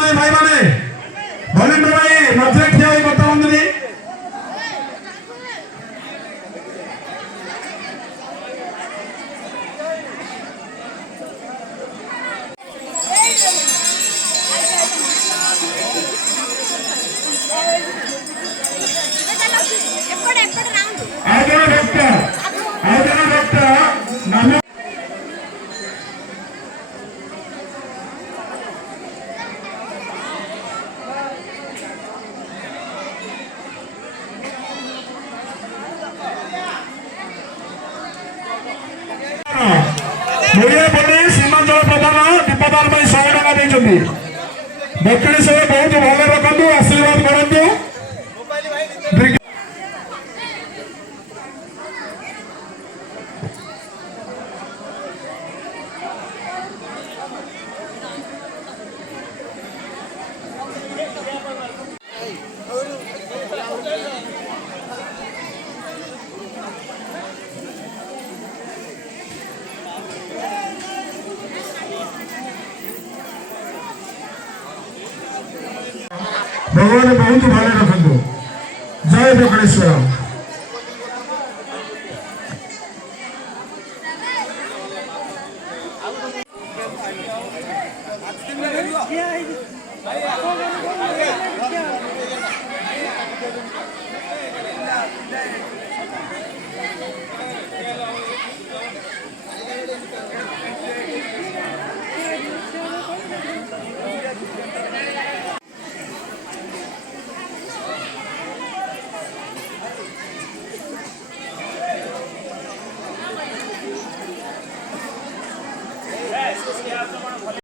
नहीं भाई माने भलेंद्र भाई मध्य ठिया होई वर्तमान दिनी सीमांचल प्रधान दीपदान में 100 टका देते दक्षिणी सब बहुत भल रखु आशीर्वाद करूँ भगवान बहुत भले रखु जय दक्षिणेश्वर।